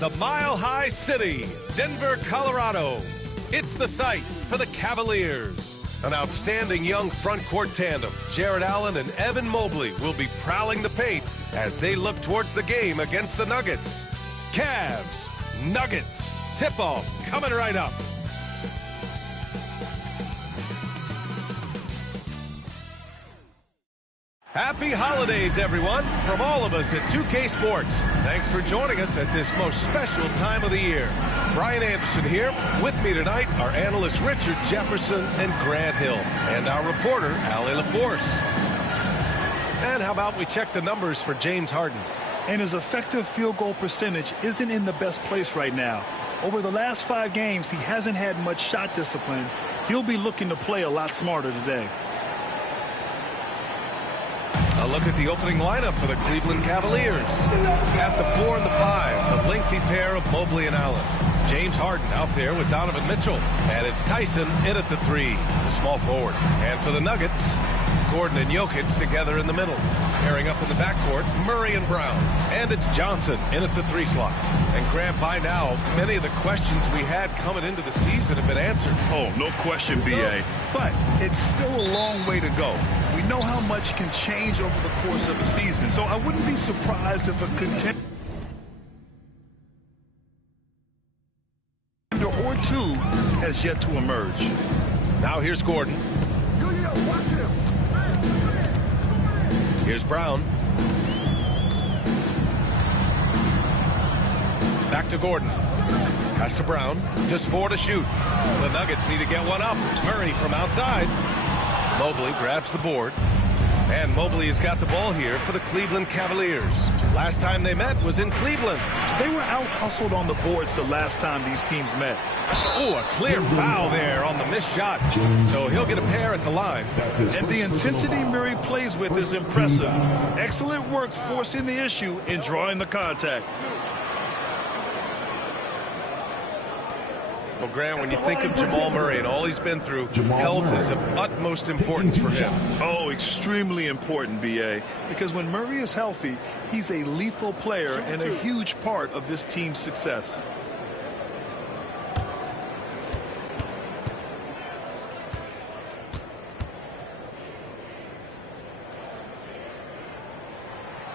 the Mile High City, Denver, Colorado. It's the site for the Cavaliers. An outstanding young front court tandem, Jarrett Allen and Evan Mobley, will be prowling the paint as they look towards the game against the Nuggets. Cavs, Nuggets, tip-off coming right up. Happy holidays, everyone, from all of us at 2K Sports. Thanks for joining us at this most special time of the year. Brian Anderson here. With me tonight are analysts Richard Jefferson and Grant Hill, and our reporter, Allie LaForce. And how about we check the numbers for James Harden? And his effective field goal percentage isn't in the best place right now. Over the last 5 games, he hasn't had much shot discipline. He'll be looking to play a lot smarter today. A look at the opening lineup for the Cleveland Cavaliers. At the 4 and the 5, the lengthy pair of Mobley and Allen. James Harden out there with Donovan Mitchell. And it's Tyson in at the 3, the small forward. And for the Nuggets, Gordon and Jokic together in the middle. Pairing up in the backcourt, Murray and Brown. And it's Johnson in at the 3 slot. And Grant, by now, many of the questions we had coming into the season have been answered. Oh, no question, B.A. But it's still a long way to go. We know how much can change over the course of a season, so I wouldn't be surprised if a contender or two has yet to emerge. Now here's Gordon. Here's Brown. Back to Gordon. Pass to Brown. Just 4 to shoot. The Nuggets need to get one up. Murray from outside. Mobley grabs the board. And Mobley has got the ball here for the Cleveland Cavaliers. Last time they met was in Cleveland. They were out-hustled on the boards the last time these teams met. Oh, a clear foul there on the missed shot. So he'll get a pair at the line. And the intensity Murray plays with is impressive. Excellent work forcing the issue and drawing the contact. Well, Grant, when you think of Jamal Murray and all he's been through, health is of utmost importance for him. Oh, extremely important, B.A. Because when Murray is healthy, he's a lethal player and a huge part of this team's success.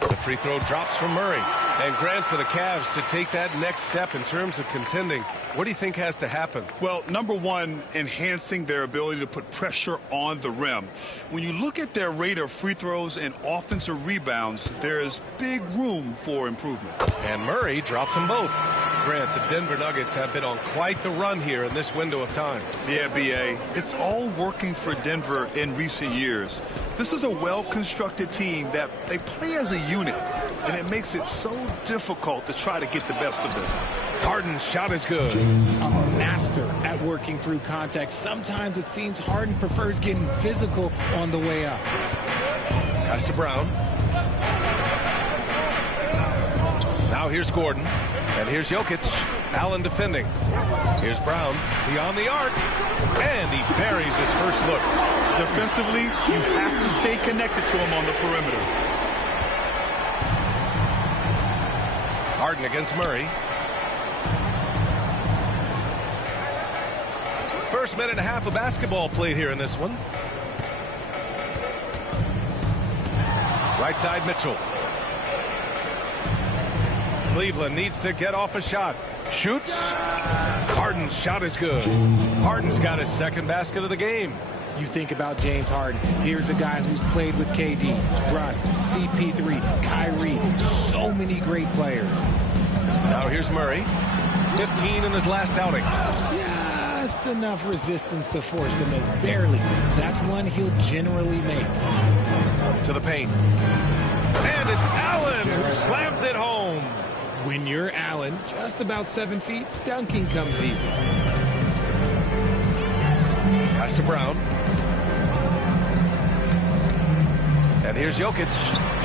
The free throw drops from Murray. And Grant, for the Cavs to take that next step in terms of contending, what do you think has to happen? Well, number one, enhancing their ability to put pressure on the rim. When you look at their rate of free throws and offensive rebounds, there is big room for improvement. And Murray drops them both. Grant, the Denver Nuggets have been on quite the run here in this window of time. Yeah, B.A. It's all working for Denver in recent years. This is a well-constructed team that they play as a unit, and it makes it so difficult to try to get the best of them. Harden's shot is good. A master at working through contact. Sometimes it seems Harden prefers getting physical on the way up. Pass to Brown. Now here's Gordon. And here's Jokic. Allen defending. Here's Brown beyond the arc. And he buries his first look. Defensively, you have to stay connected to him on the perimeter. Harden against Murray. First minute and a half of basketball played here in this one. Right side, Mitchell. Cleveland needs to get off a shot. Shoots. Harden's shot is good. Harden's got his second basket of the game. You think about James Harden. Here's a guy who's played with KD, Russ, CP3, Kyrie. So many great players. Now here's Murray. 15 in his last outing. Just enough resistance to force the miss. Barely. That's one he'll generally make. To the paint. And it's Allen who slams it home. When you're Allen, just about 7 feet, dunking comes easy. Pass to Brown. And here's Jokic.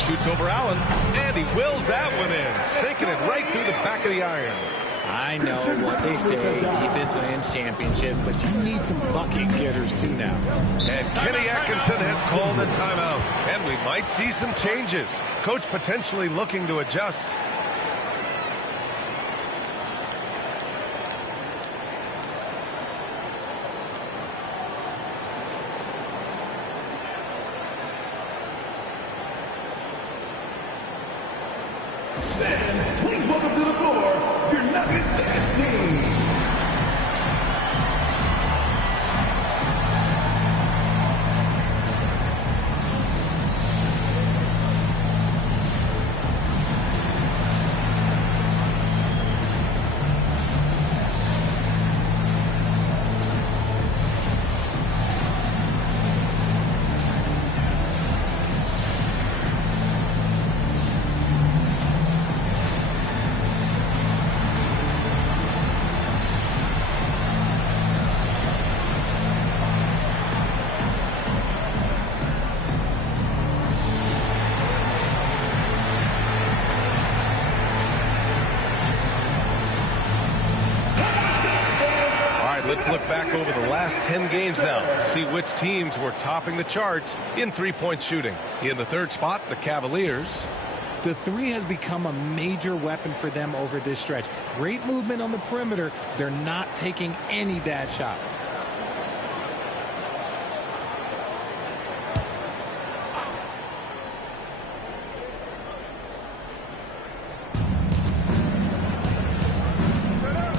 Shoots over Allen. And he wills that one in. Sinking it right through the back of the iron. I know what they say, defense wins championships, but you need some bucket getters too now. And Kenny Atkinson has called a timeout. And we might see some changes. Coach potentially looking to adjust. Fans, please welcome to the floor your Nuggets dance team. Let's look back over the last 10 games now and see which teams were topping the charts in three-point shooting. In the third spot, the Cavaliers. The three has become a major weapon for them over this stretch. Great movement on the perimeter. They're not taking any bad shots.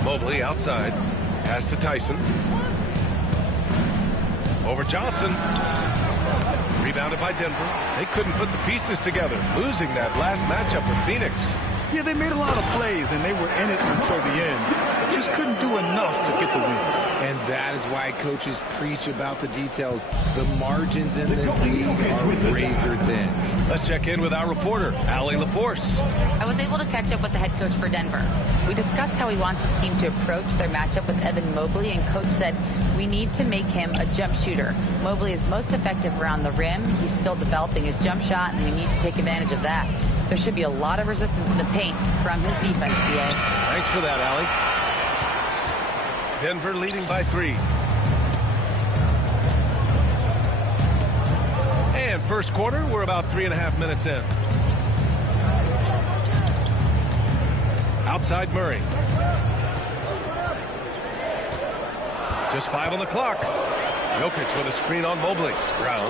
Mobley outside. Pass to Tyson. Over Johnson. Rebounded by Denver. They couldn't put the pieces together, losing that last matchup with Phoenix. Yeah, they made a lot of plays, and they were in it until the end. Just couldn't do enough to get the win. And that is why coaches preach about the details. The margins in this league are razor thin. Let's check in with our reporter, Allie LaForce. I was able to catch up with the head coach for Denver. We discussed how he wants his team to approach their matchup with Evan Mobley, and coach said, we need to make him a jump shooter. Mobley is most effective around the rim. He's still developing his jump shot, and we need to take advantage of that. There should be a lot of resistance in the paint from his defense, BA. Thanks for that, Allie. Denver leading by 3. And first quarter, we're about 3.5 minutes in. Outside Murray. Just 5 on the clock. Jokic with a screen on Mobley. Brown.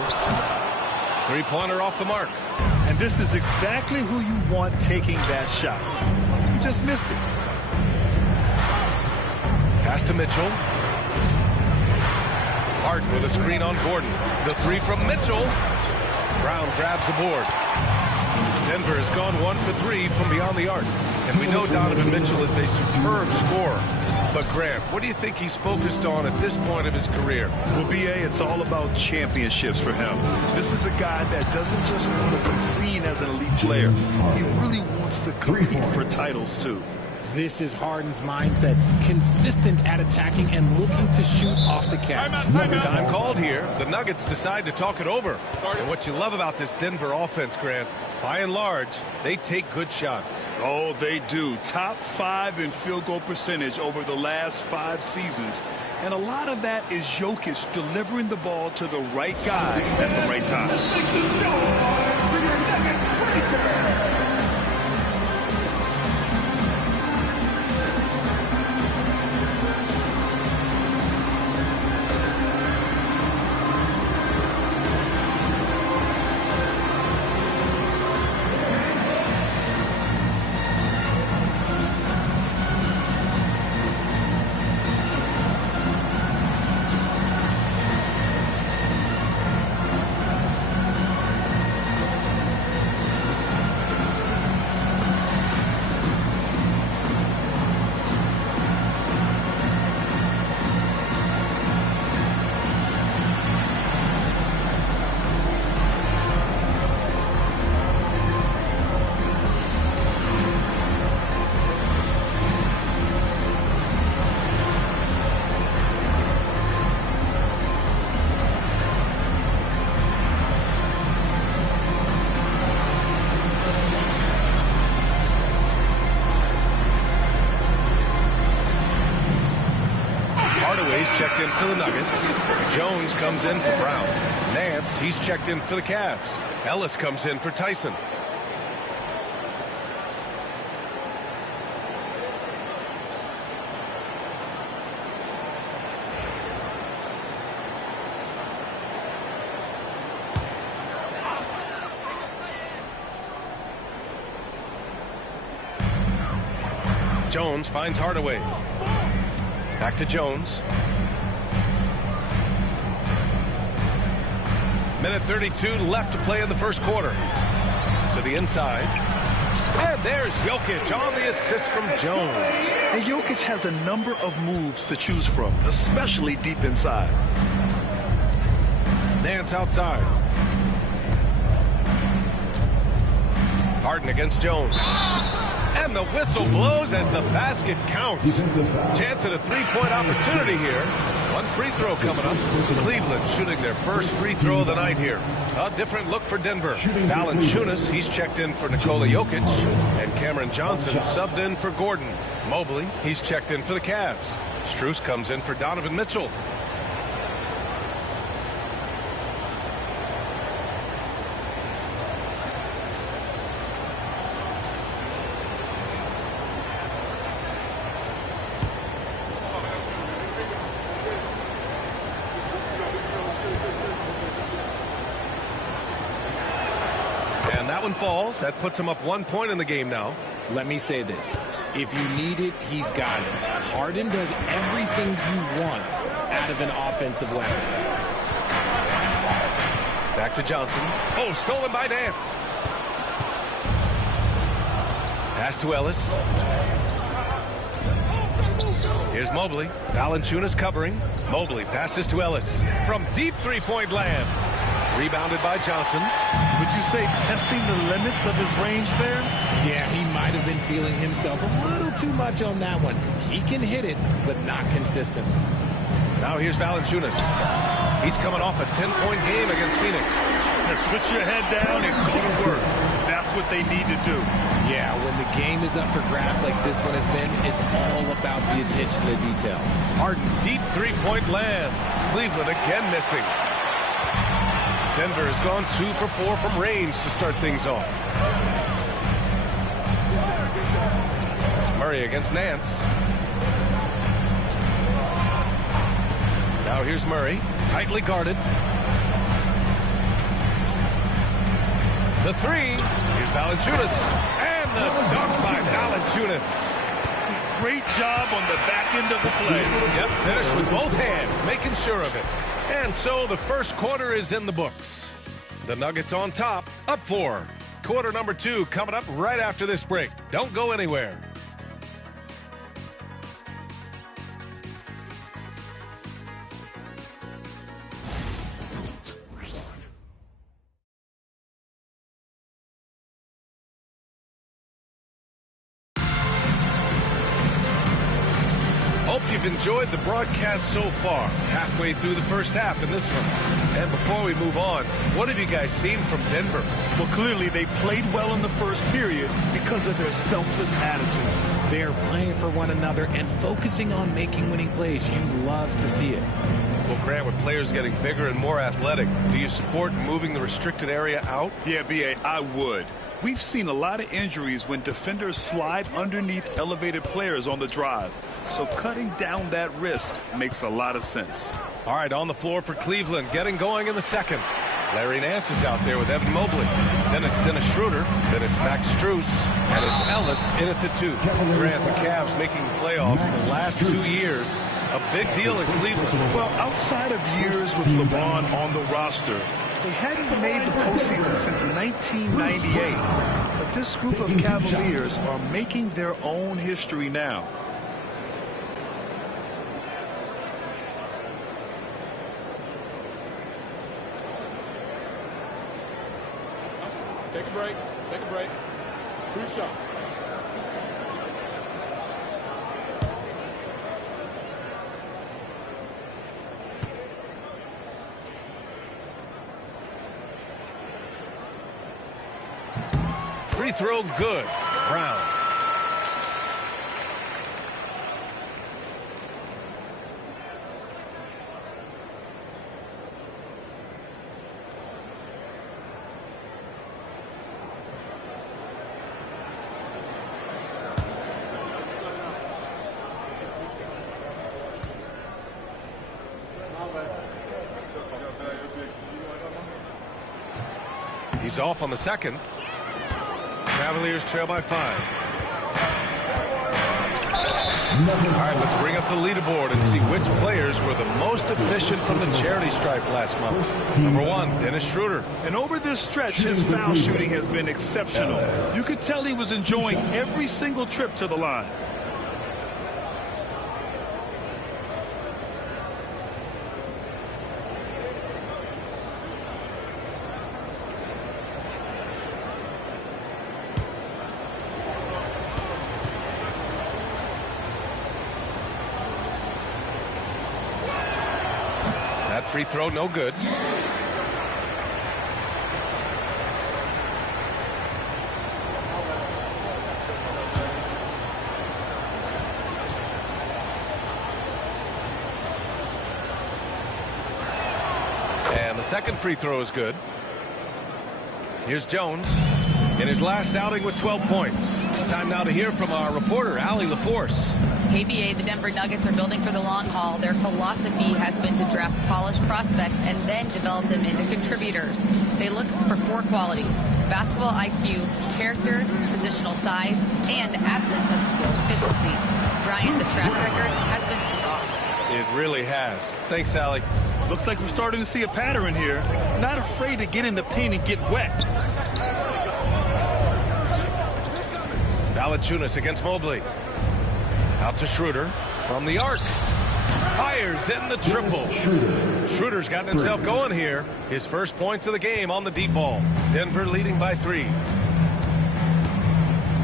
Three-pointer off the mark. And this is exactly who you want taking that shot. You just missed it. Pass to Mitchell. Harden with a screen on Gordon. The three from Mitchell. Brown grabs the board. Denver has gone 1 for 3 from beyond the arc. And we know Donovan Mitchell is a superb scorer. But Grant, what do you think he's focused on at this point of his career? Well, BA, it's all about championships for him. This is a guy that doesn't just want to be seen as an elite player. He really wants to compete for titles, too. This is Harden's mindset. Consistent at attacking and looking to shoot off the catch. Time called here. The Nuggets decide to talk it over. And what you love about this Denver offense, Grant, by and large, they take good shots. Oh, they do. Top 5 in field goal percentage over the last 5 seasons. And a lot of that is Jokic delivering the ball to the right guy at the right time. Checked in for the Nuggets. Jones comes in for Brown. Nance, he's checked in for the Cavs. Ellis comes in for Tyson. Jones finds Hardaway. Back to Jones. Minute 32 left to play in the first quarter. To the inside. And there's Jokic on the assist from Jones. And Jokic has a number of moves to choose from, especially deep inside. Nance outside. Harden against Jones. And the whistle blows as the basket counts. Chance at a three-point opportunity here. One free throw coming up. Cleveland shooting their first free throw of the night here. A different look for Denver. Valanciunas, he's checked in for Nikola Jokic. And Cameron Johnson subbed in for Gordon. Mobley, he's checked in for the Cavs. Strus comes in for Donovan Mitchell. Falls. That puts him up 1 point in the game now. Let me say this. If you need it, he's got it. Harden does everything you want out of an offensive weapon. Back to Johnson. Oh, stolen by Nance. Pass to Ellis. Here's Mobley. Valanciunas covering. Mobley passes to Ellis. From deep three-point land. Rebounded by Johnson. Would you say testing the limits of his range there? Yeah, he might have been feeling himself a little too much on that one. He can hit it, but not consistently. Now here's Valanciunas. He's coming off a 10-point game against Phoenix. Put your head down and go to work. That's what they need to do. Yeah, when the game is up for grabs like this one has been, it's all about the attention to detail. Harden, deep three-point land. Cleveland again missing. Denver has gone 2 for 4 from range to start things off. Murray against Nance. Now here's Murray, tightly guarded. The three. Here's Valanciunas. And the dunk by Valanciunas. Great job on the back end of the play. Yep, finished with both hands, making sure of it. And so the first quarter is in the books. The Nuggets on top, up 4. Quarter number 2 coming up right after this break. Don't go anywhere. Hope you've enjoyed the broadcast so far. Halfway through the first half in this one. And before we move on, what have you guys seen from Denver? Well, clearly they played well in the first period because of their selfless attitude. They're playing for one another and focusing on making winning plays. You love to see it. Well, Grant, with players getting bigger and more athletic, do you support moving the restricted area out? Yeah, B.A., I would. We've seen a lot of injuries when defenders slide underneath elevated players on the drive. So cutting down that risk makes a lot of sense. All right, on the floor for Cleveland, getting going in the second. Larry Nance is out there with Evan Mobley. Then it's Dennis Schroeder. Then it's Max Strus. And it's Ellis in at the 2. Grant, the Cavs making the playoffs the last 2 years. A big deal in Cleveland. Well, outside of years with LeBron on the roster, they hadn't made the postseason since 1998. But this group of Cavaliers are making their own history now. Take a break. Take a break. 2 shots. Free throw good. Brown. He's off on the second. Cavaliers trail by 5. All right, let's bring up the leaderboard and see which players were the most efficient from the charity stripe last month. Number 1, Dennis Schroeder. And over this stretch, his foul shooting has been exceptional. You could tell he was enjoying every single trip to the line. Free throw, no good. And the second free throw is good. Here's Jones in his last outing with 12 points. Time now to hear from our reporter, Allie LaForce. KBA, the Denver Nuggets are building for the long haul. Their philosophy has been to draft polished prospects and then develop them into contributors. They look for 4 qualities: basketball IQ, character, positional size, and absence of skill deficiencies. Bryant, the track record has been strong. It really has. Thanks, Allie. Looks like we're starting to see a pattern here. Not afraid to get in the paint and get wet. Valanciunas against Mobley. Out to Schroeder from the arc. Fires in the triple. Schroeder's gotten himself going here. His first points of the game on the deep ball. Denver leading by 3.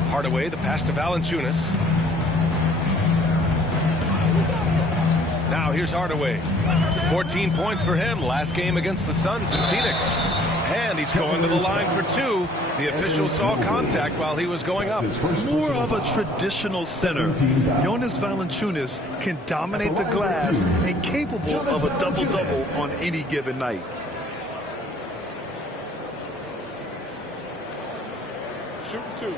Hardaway, the pass to Valanciunas. Now here's Hardaway. 14 points for him last game against the Suns in Phoenix. And he's going to the line for 2. The official saw contact while he was going up. More of a traditional center. Jonas Valanciunas can dominate the glass and capable of a double-double on any given night. Shooting 2.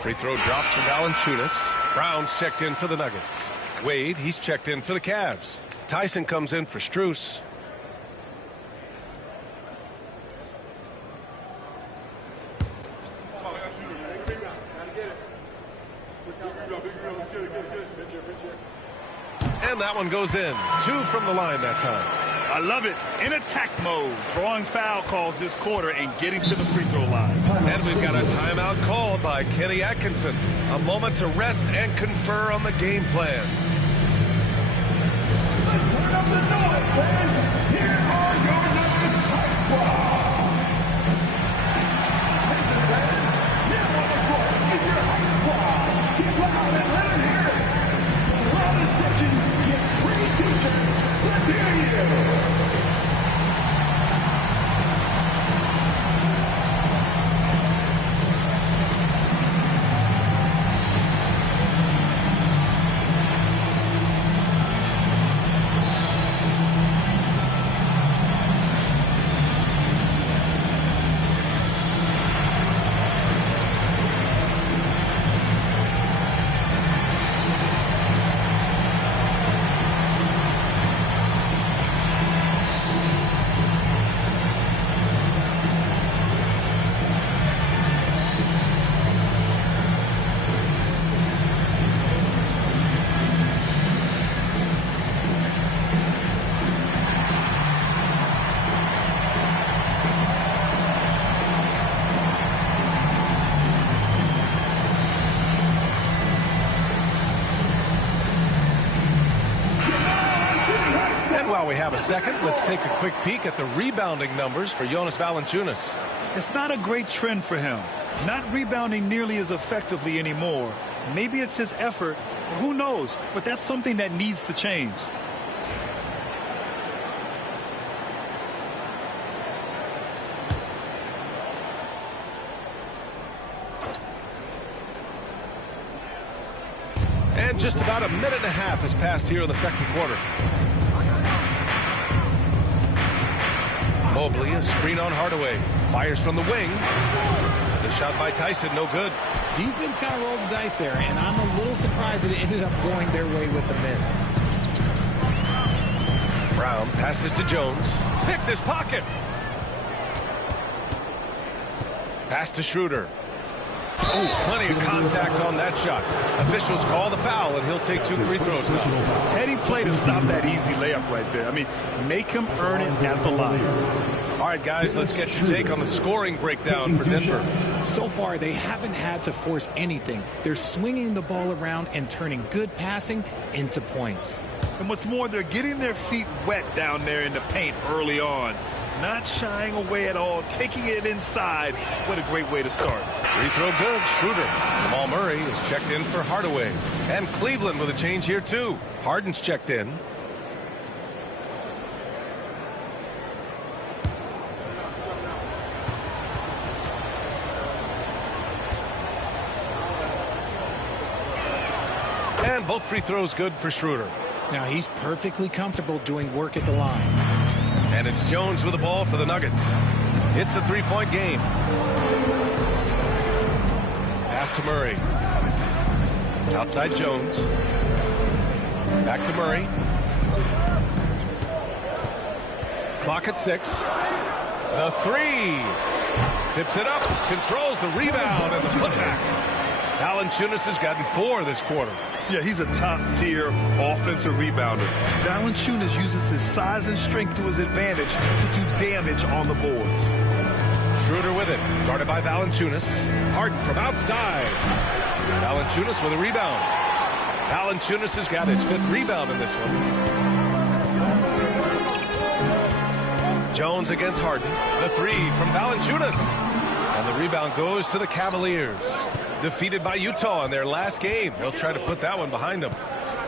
Free throw drops from Valanciunas. Brown's checked in for the Nuggets. Wade, he's checked in for the Cavs. Tyson comes in for Strus. And that one goes in. 2 from the line that time. I love it. In attack mode, drawing foul calls this quarter and getting to the free throw line. And we've got a timeout called by Kenny Atkinson. A moment to rest and confer on the game plan. Turn up the noise, fans. Here are your Nuggets Hype Squad. Listen, fans. Here on the court is your Hype Squad. Get loud and let it hear it. Loud section gets free t-shirts. Let's hear you. While we have a second, let's take a quick peek at the rebounding numbers for Jonas Valanciunas. It's not a great trend for him. Not rebounding nearly as effectively anymore. Maybe it's his effort. Who knows? But that's something that needs to change. And just about a minute and a half has passed here in the second quarter. Mobley, a screen on Hardaway. Fires from the wing. The shot by Tyson, no good. Defense kind of rolled the dice there, and I'm a little surprised that it ended up going their way with the miss. Brown passes to Jones. Picked his pocket. Pass to Schroeder. Oh, plenty of contact on that shot. Officials call the foul, and he'll take 2 free throws now. Heady play to stop that easy layup right there. I mean, make him earn it at the line. All right, guys, let's get your take on the scoring breakdown for Denver. So far, they haven't had to force anything. They're swinging the ball around and turning good passing into points. And what's more, they're getting their feet wet down there in the paint early on. Not shying away at all, taking it inside. What a great way to start. Free throw good, Schroeder. Jamal Murray is checked in for Hardaway. And Cleveland with a change here, too. Harden's checked in. And both free throws good for Schroeder. Now, he's perfectly comfortable doing work at the line. And it's Jones with the ball for the Nuggets. It's a 3-point game. Pass to Murray. Outside Jones. Back to Murray. Clock at 6. The 3. Tips it up. Controls the rebound and the putback. Valanciunas has gotten 4 this quarter. Yeah, he's a top-tier offensive rebounder. Valanciunas uses his size and strength to his advantage to do damage on the boards. Schroeder with it, guarded by Valanciunas. Harden from outside. Valanciunas with a rebound. Valanciunas has got his 5th rebound in this one. Jones against Harden. The 3 from Valanciunas. And the rebound goes to the Cavaliers. Defeated by Utah in their last game. They'll try to put that one behind them.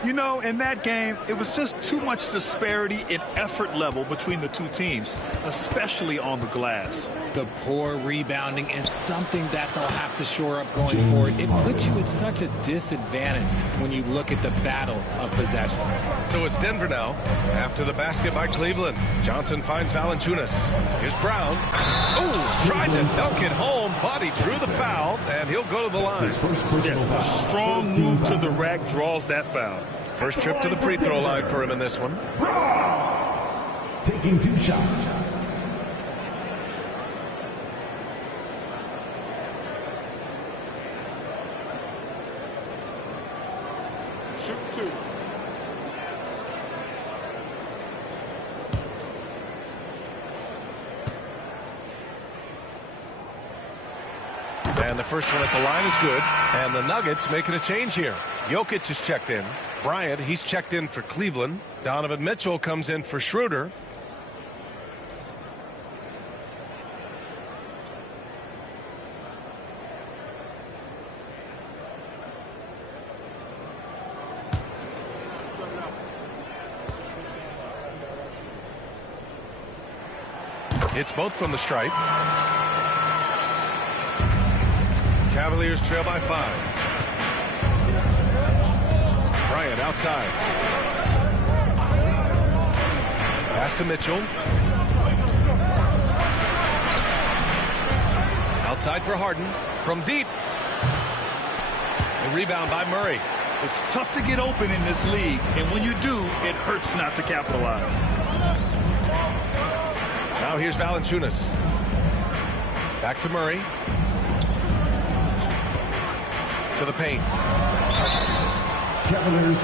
You know, in that game, it was just too much disparity in effort level between the two teams, especially on the glass. The poor rebounding is something that they'll have to shore up going forward. It puts you at such a disadvantage when you look at the battle of possessions. So it's Denver now. After the basket by Cleveland, Johnson finds Valanciunas. Here's Brown. Oh, tried to dunk it home, but he drew the foul, and he'll go to the line. Yeah, a strong move to the rack draws that foul. First trip to the free throw line for him in this one. Taking 2 shots. Shoot 2. And the first one at the line is good. And the Nuggets making a change here. Jokic is checked in. Bryant, he's checked in for Cleveland. Donovan Mitchell comes in for Schroeder. It's both from the stripe. Cavaliers trail by 5. Bryant outside. Pass to Mitchell. Outside for Harden. From deep. The rebound by Murray. It's tough to get open in this league, and when you do, it hurts not to capitalize. Now here's Valanciunas. Back to Murray. To the paint.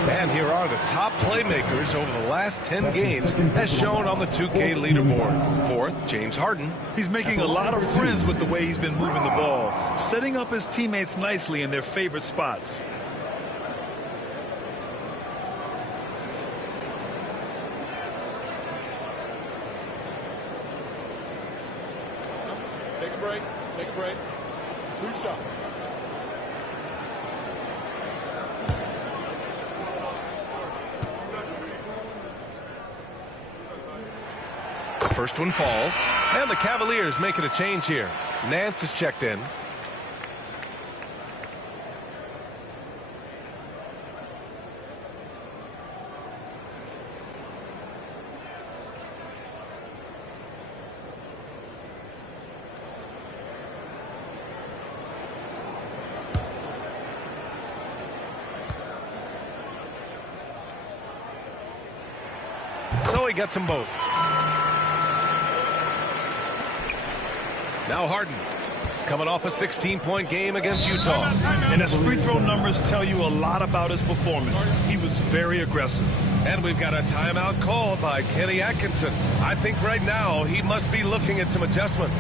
And here are the top playmakers over the last 10 games as shown on the 2K leaderboard. 4th, James Harden. He's making a lot of friends with the way he's been moving the ball, setting up his teammates nicely in their favorite spots. Take a break. Take a break. 2 shots. The first one falls. And the Cavaliers making a change here. Nance is checked in. So he gets them both. Now Harden, coming off a 16-point game against Utah. And his free throw numbers tell you a lot about his performance. He was very aggressive. And we've got a timeout called by Kenny Atkinson. I think right now he must be looking at some adjustments.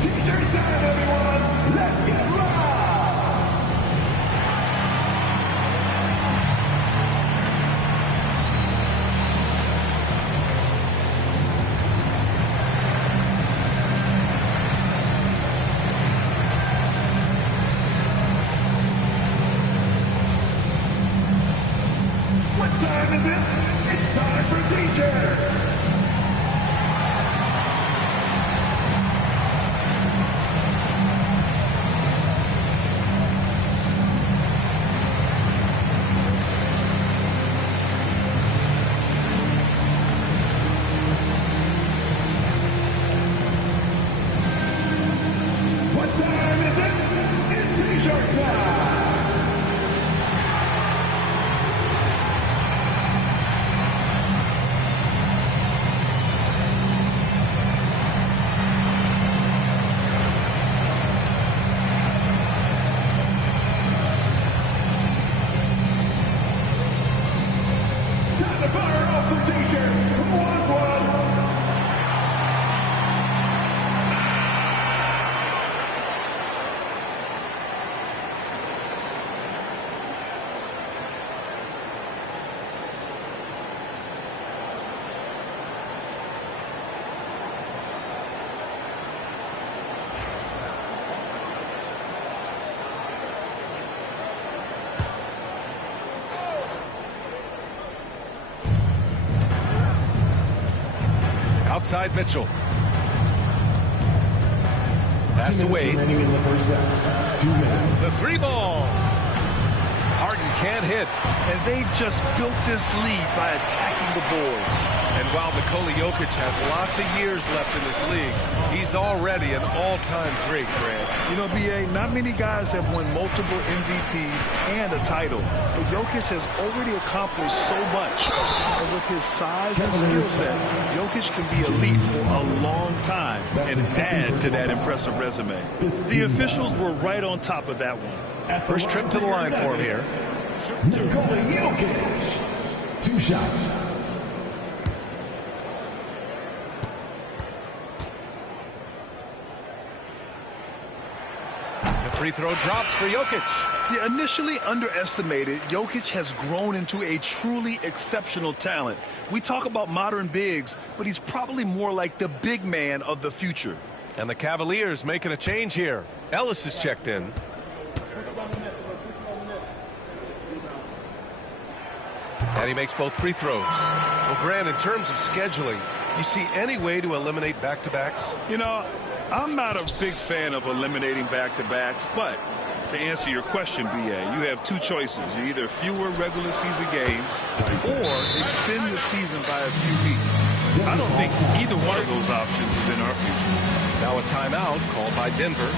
T-shirt time, everyone. Let's get loud. What time is it? It's time for T-shirts. What time is it? It's T-shirt time. Time to fire off some T-shirts. Who wants one? Outside Mitchell. Pass to Wade. The three ball. Harden can't hit. And they've just built this lead by attacking the boards. And while Nikola Jokic has lots of years left in this league, he's already an all-time great, Grant. You know, B.A., not many guys have won multiple MVPs and a title. But Jokic has already accomplished so much. And with his size and skill set, Jokic can be elite for a long time and add to that impressive resume. The officials were right on top of that one. First trip to the line for him here. Nikola Jokic. 2 shots. The free throw drops for Jokic. Yeah, initially underestimated, Jokic has grown into a truly exceptional talent. We talk about modern bigs, but he's probably more like the big man of the future. And the Cavaliers making a change here. Ellis is checked in. And he makes both free throws. Well, Grant, in terms of scheduling, you see any way to eliminate back-to-backs? You know, I'm not a big fan of eliminating back-to-backs, but to answer your question, B.A., you have 2 choices. Either fewer regular season games or extend the season by a few weeks. I don't think either one of those options is in our future. Now a timeout called by Denver.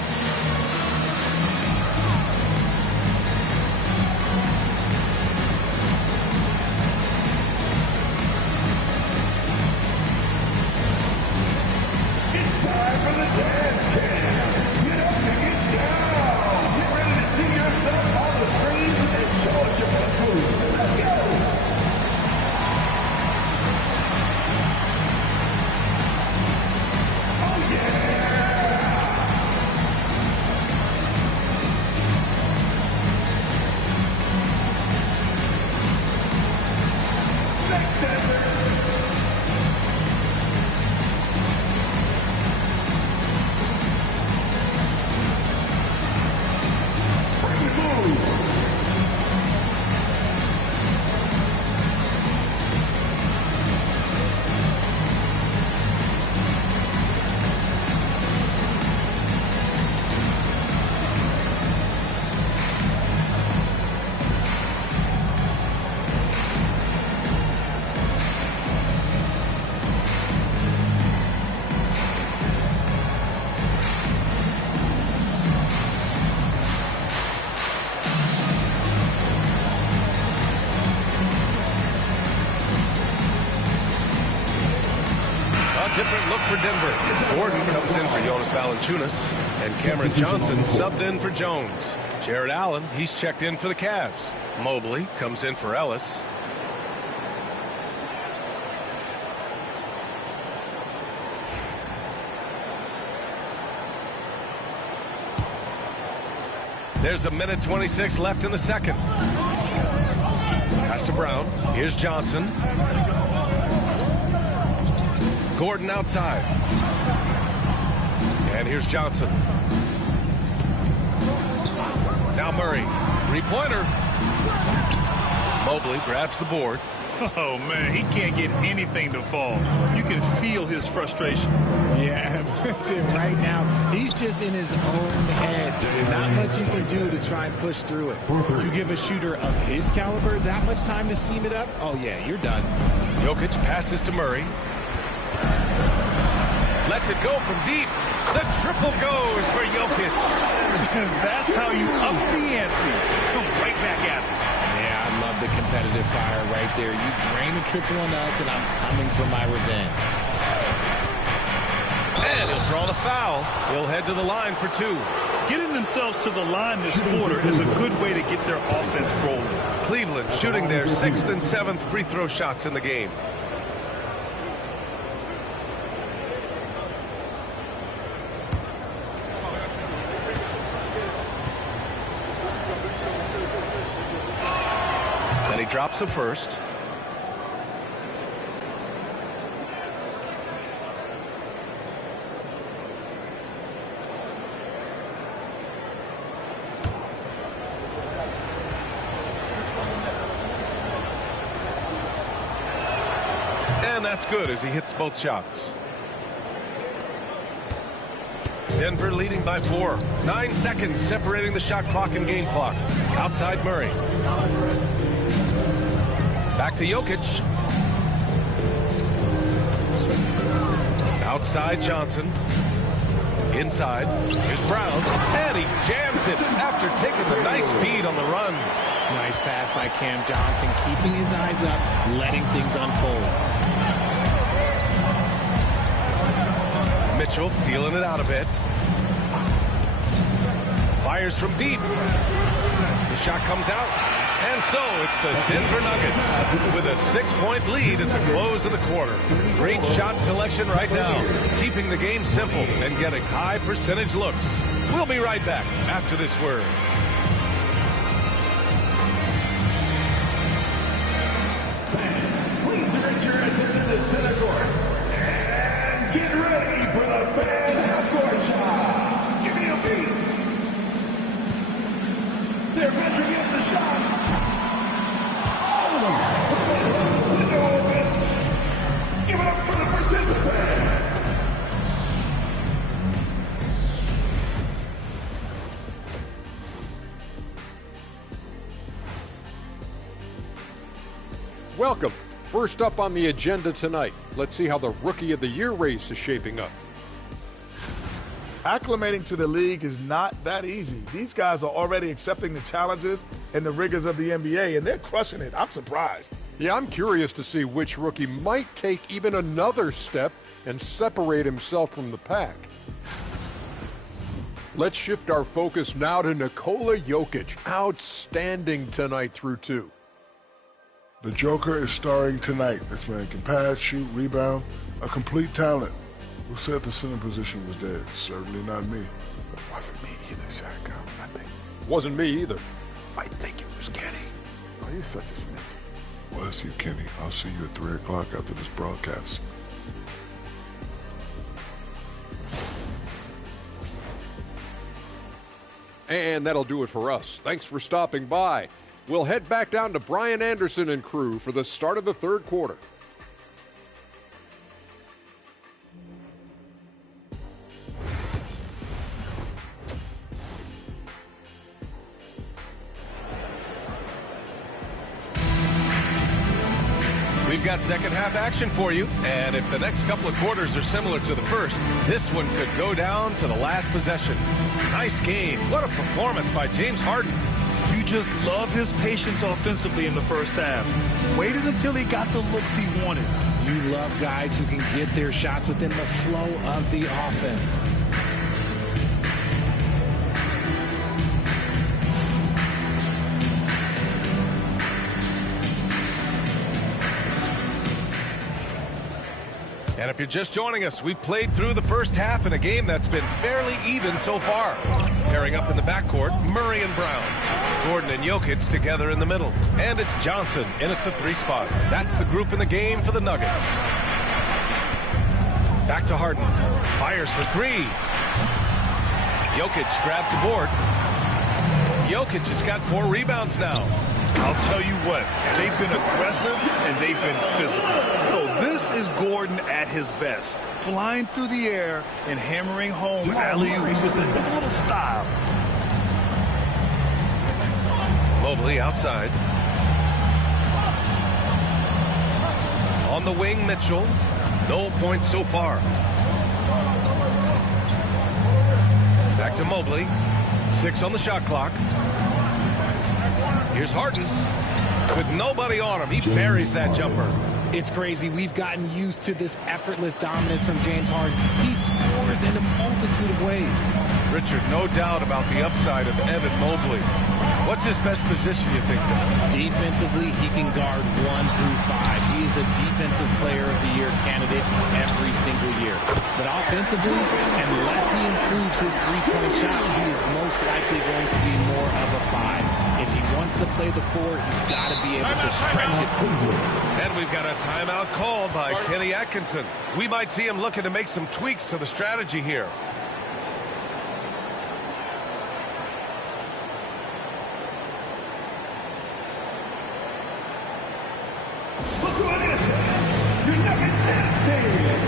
Time for the dance cam. Get up and get down. Get ready to see yourself on the screen and show us your best moves. Let's go. Oh, yeah. for Denver. Gordon comes in for Jonas Valanciunas, and Cameron Johnson subbed in for Jones. Jared Allen, he's checked in for the Cavs. Mobley comes in for Ellis. There's a minute 26 left in the second. Pass to Brown. Here's Johnson. Gordon outside. And here's Johnson. Now Murray. Three-pointer. Mobley grabs the board. Oh, man, he can't get anything to fall. You can feel his frustration. Yeah, Tim, right now, he's just in his own head. Not much you can do to try and push through it. You give a shooter of his caliber that much time to seam it up, oh, yeah, you're done. Jokic passes to Murray. Lets it go from deep. The triple goes for Jokic. That's how you up the ante. Come right back at it. Yeah, I love the competitive fire right there. You drain a triple on us, and I'm coming for my revenge. And he'll draw the foul. He'll head to the line for two. Getting themselves to the line this quarter is a good way to get their offense rolling. Cleveland shooting their 6th and 7th free throw shots in the game. And he drops the first. And that's good as he hits both shots. Denver leading by 4. 9 seconds separating the shot clock and game clock. Outside Murray. Back to Jokic. Outside Johnson. Inside. Here's Brown. And he jams it after taking the nice feed on the run. Nice pass by Cam Johnson, keeping his eyes up, letting things unfold. Mitchell feeling it out a bit. Fires from deep. The shot comes out. And so it's the Denver Nuggets with a 6-point lead at the close of the quarter. Great shot selection right now, keeping the game simple and getting high percentage looks. We'll be right back after this word. Please direct your attention to center court. And get ready for the fan half-court shot. Give me a beat. They're measuring up the shot. Give it up for the participant. Welcome. First up on the agenda tonight, let's see how the Rookie of the Year race is shaping up. Acclimating to the league is not that easy. These guys are already accepting the challenges and the rigors of the NBA, and they're crushing it. I'm surprised. Yeah, I'm curious to see which rookie might take even another step and separate himself from the pack. Let's shift our focus now to Nikola Jokic. Outstanding tonight through 2. The Joker is starring tonight. This man can pass, shoot, rebound, a complete talent. Who said the center position was dead? Certainly not me. It wasn't me either, Shaq. I think. Wasn't me either. I think it was Kenny. Oh, you're such a snitch. Was you, Kenny? I'll see you at 3 o'clock after this broadcast. And that'll do it for us. Thanks for stopping by. We'll head back down to Brian Anderson and crew for the start of the third quarter. We've got second half action for you, and if the next couple of quarters are similar to the first, this one could go down to the last possession. Nice game. What a performance by James Harden. You just love his patience offensively in the first half. Waited until he got the looks he wanted. You love guys who can get their shots within the flow of the offense. And if you're just joining us, we played through the first half in a game that's been fairly even so far. Pairing up in the backcourt, Murray and Brown. Gordon and Jokic together in the middle. And it's Johnson in at the 3 spot. That's the group in the game for the Nuggets. Back to Harden. Fires for 3. Jokic grabs the board. Jokic has got 4 rebounds now. I'll tell you what, they've been aggressive and they've been physical. So this is Gordon at his best, flying through the air and hammering home alley-oops with a little style. Mobley outside. On the wing, Mitchell. No points so far. Back to Mobley. 6 on the shot clock. Here's Harden. With nobody on him, he buries that jumper. It's crazy. We've gotten used to this effortless dominance from James Harden. He scores in a multitude of ways. Richard, no doubt about the upside of Evan Mobley. What's his best position, you think? Defensively, he can guard 1 through 5. He is a Defensive Player of the Year candidate every single year. But offensively, unless he improves his three-point shot, he is most likely going to be more of a 5. If he wants to play the 4, he's got to be able to stretch it from 3. And we've got a timeout called by Kenny Atkinson. We might see him looking to make some tweaks to the strategy here. Let's go ahead and your Nuggets dance team.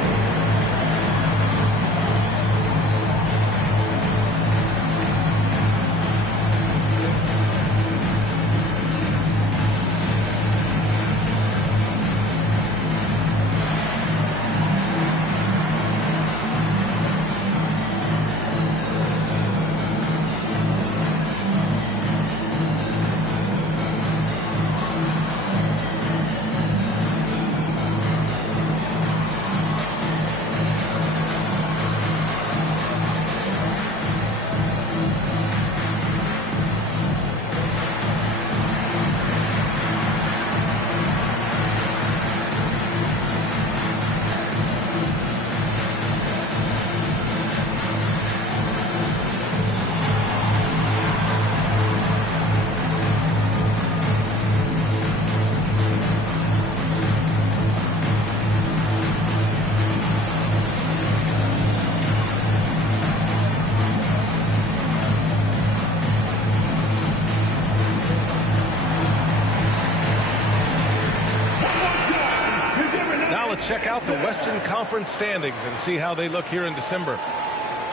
Check out the Western Conference standings and see how they look here in December.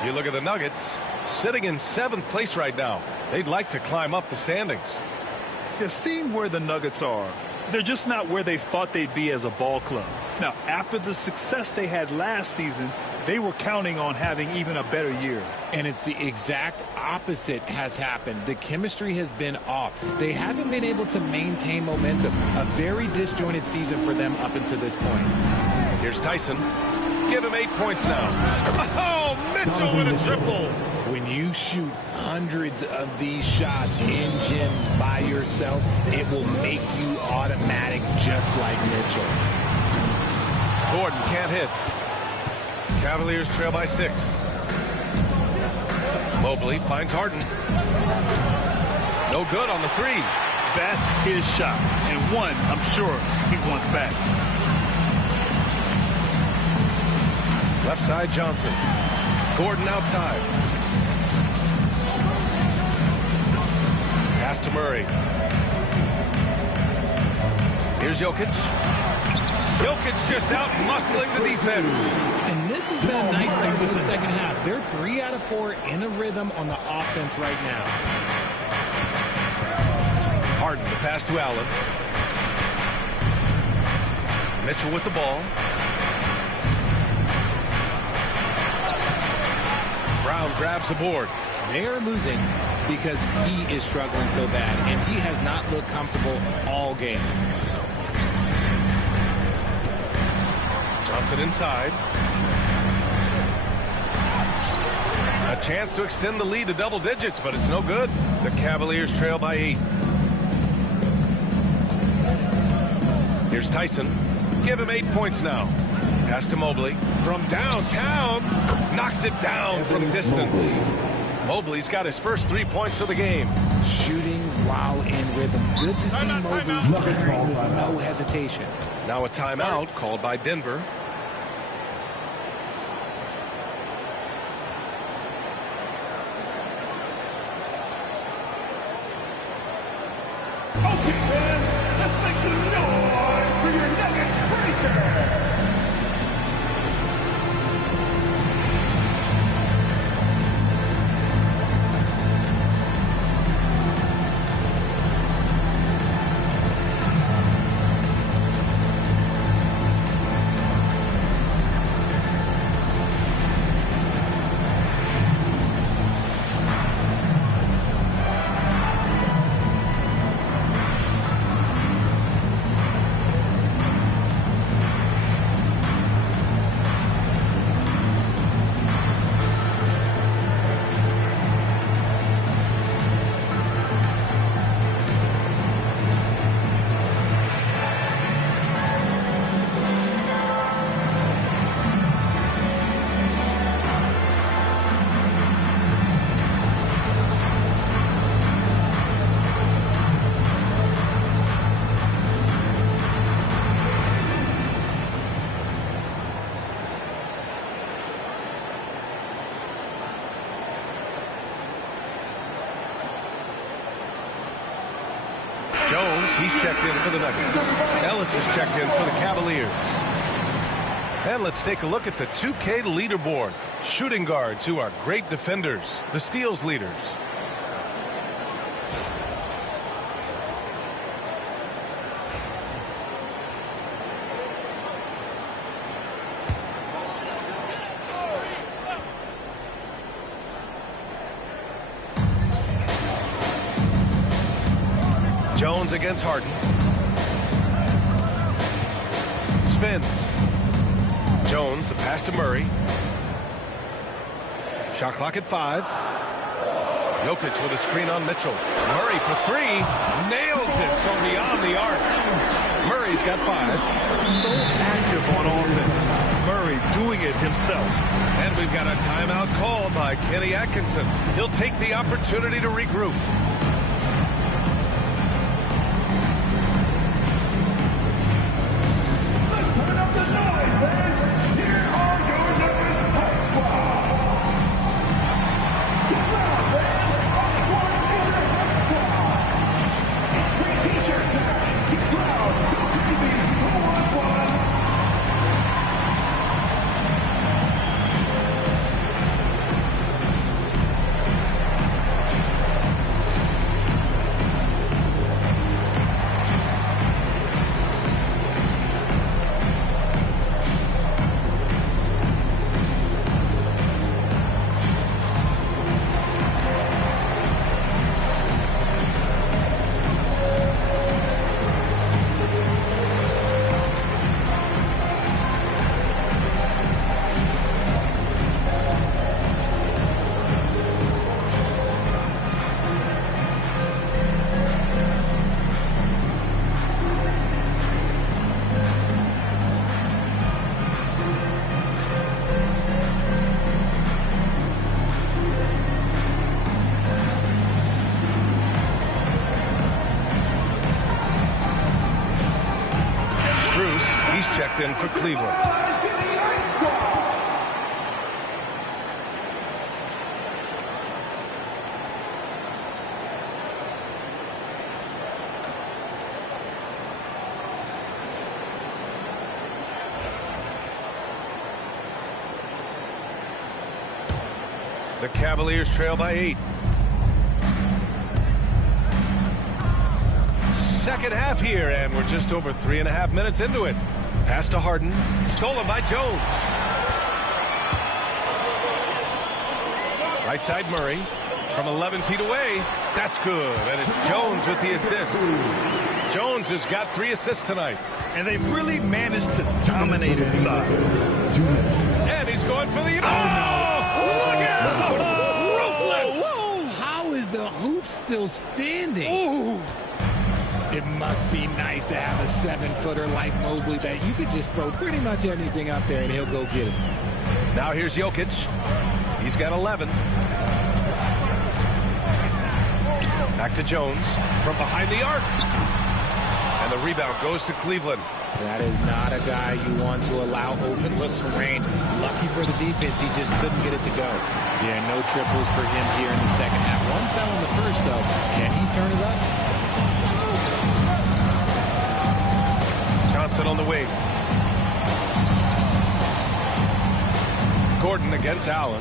You look at the Nuggets sitting in 7th place right now. They'd like to climb up the standings. Yeah, seeing where the Nuggets are, they're just not where they thought they'd be as a ball club. Now, after the success they had last season, they were counting on having even a better year. And it's the exact opposite has happened. The chemistry has been off. They haven't been able to maintain momentum. A very disjointed season for them up until this point. Here's Tyson. Give him 8 points now. Oh, Mitchell with a triple. When you shoot hundreds of these shots in gyms by yourself, it will make you automatic just like Mitchell. Gordon can't hit. Cavaliers trail by 6. Mobley finds Harden. No good on the 3. That's his shot, and one I'm sure he wants back. Left side, Johnson. Gordon outside. Pass to Murray. Here's Jokic. Jokic just out muscling the defense. And this has been a nice start to the second half. They're 3 out of 4 in a rhythm on the offense right now. Harden, the pass to Allen. Mitchell with the ball. Brown grabs the board. They are losing because he is struggling so bad, and he has not looked comfortable all game. Johnson inside. A chance to extend the lead to double digits, but it's no good. The Cavaliers trail by 8. Here's Tyson. Give him 8 points now. Pass to Mobley. From downtown. Knocks it down from distance. Mobley's got his first 3 points of the game. Shooting while in rhythm. Good to see Mobley firing with no hesitation. Now a timeout called by Denver. Okay, fans, let's make some noise for your Nuggets breaker. Jones, he's checked in for the Nuggets. Ellis is checked in for the Cavaliers. And let's take a look at the 2K leaderboard. Shooting guards who are great defenders. The steals leaders. Jones against Harden. Spins. Jones, the pass to Murray. Shot clock at 5. Jokic with a screen on Mitchell. Murray for 3. Nails it from beyond the arc. Murray's got 5. So active on offense. Murray doing it himself. And we've got a timeout called by Kenny Atkinson. He'll take the opportunity to regroup. Checked in for Cleveland. The Cavaliers trail by 8. Second half here, and we're just over 3.5 minutes into it. Pass to Harden. Stolen by Jones. Right side Murray. From 11 feet away. That's good. And it's Jones with the assist. Jones has got 3 assists tonight. And they've really managed to dominate inside. And he's going for the... Look out! Ruthless! How is the hoop still standing? It must be nice to have a 7-footer like Mobley that you could just throw pretty much anything up there and he'll go get it. Now here's Jokic. He's got 11. Back to Jones from behind the arc. And the rebound goes to Cleveland. That is not a guy you want to allow open looks from range. Lucky for the defense, he just couldn't get it to go. Yeah, no triples for him here in the second half. One fell in the first, though. Can he turn it up? Johnson on the wing. Gordon against Allen.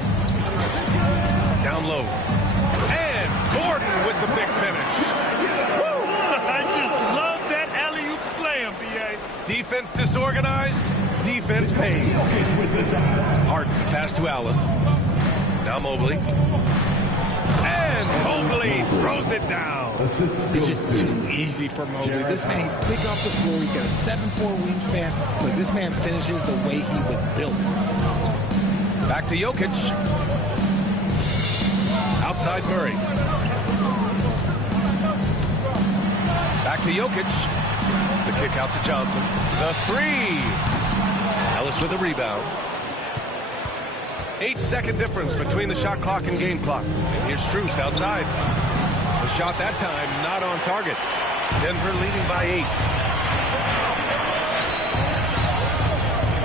Down low. And Gordon with the big finish. I just love that alley-oop slam, B.A. Defense disorganized. Defense pays. Harden pass to Allen. Now Mobley. And Mobley throws it down. It's just too easy for Mobley. This man, he's quick off the floor. He's got a 7'4" wingspan, but this man finishes the way he was built. Back to Jokic. Outside Murray. Back to Jokic. The kick out to Johnson. The 3. Ellis with a rebound. 8-second difference between the shot clock and game clock. And here's Strus outside. The shot that time not on target. Denver leading by 8.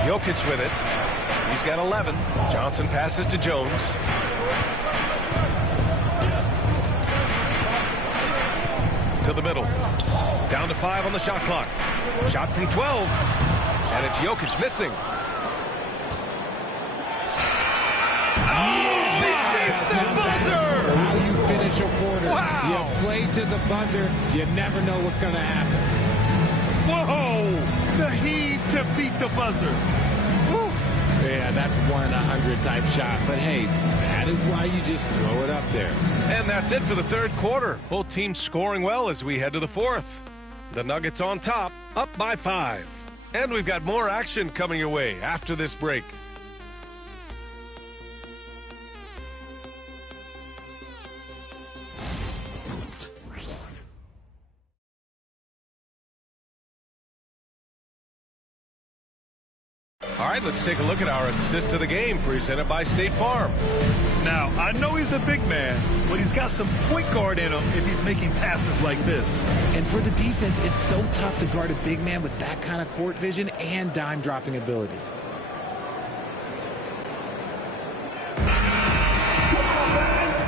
Jokic with it. He's got 11. Johnson passes to Jones. To the middle. Down to 5 on the shot clock. Shot from 12. And it's Jokic missing. The buzzer! How you finish a quarter. Wow. You play to the buzzer. You never know what's going to happen. Whoa! The heave to beat the buzzer. Woo. Yeah, that's 1 in 100 type shot. But hey, that is why you just throw it up there. And that's it for the third quarter. Both teams scoring well as we head to the fourth. The Nuggets on top, up by 5. And we've got more action coming your way after this break. All right, let's take a look at our assist of the game presented by State Farm. Now, I know he's a big man, but he's got some point guard in him if he's making passes like this. And for the defense, it's so tough to guard a big man with that kind of court vision and dime dropping ability.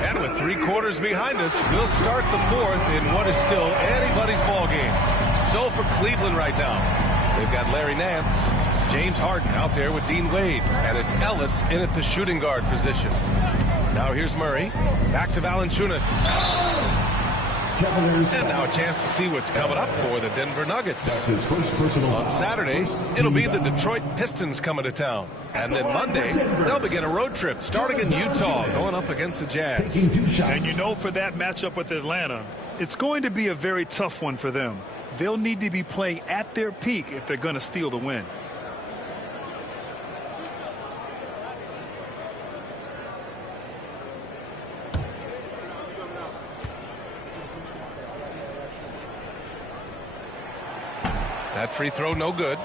And with 3 quarters behind us, we'll start the fourth in what is still anybody's ball game. So for Cleveland right now, they've got Larry Nance, James Harden out there with Dean Wade, and it's Ellis in at the shooting guard position. Now here's Murray, back to Valanciunas. And now a chance to see what's coming up for the Denver Nuggets. On Saturday, it'll be the Detroit Pistons coming to town. And then Monday, they'll begin a road trip starting in Utah, going up against the Jazz. And you know, for that matchup with Atlanta, it's going to be a very tough one for them. They'll need to be playing at their peak if they're going to steal the win. That free throw no good.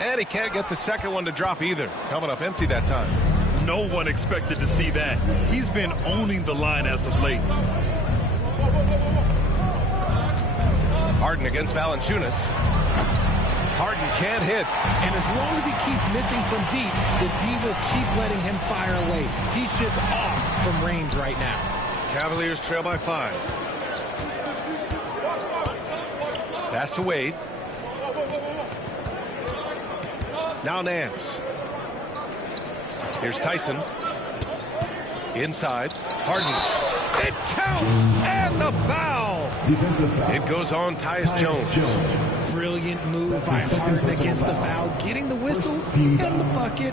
And he can't get the second one to drop either. Coming up empty that time. No one expected to see that. He's been owning the line as of late. Harden against Valanciunas. Harden can't hit. And as long as he keeps missing from deep, the D will keep letting him fire away. He's just off from range right now. Cavaliers trail by 5. Pass to Wade. Now Nance. Here's Tyson. Inside. Harden. It counts! And the foul! It goes on Tyus Jones. Brilliant move by Harden against the foul, getting the whistle and the bucket.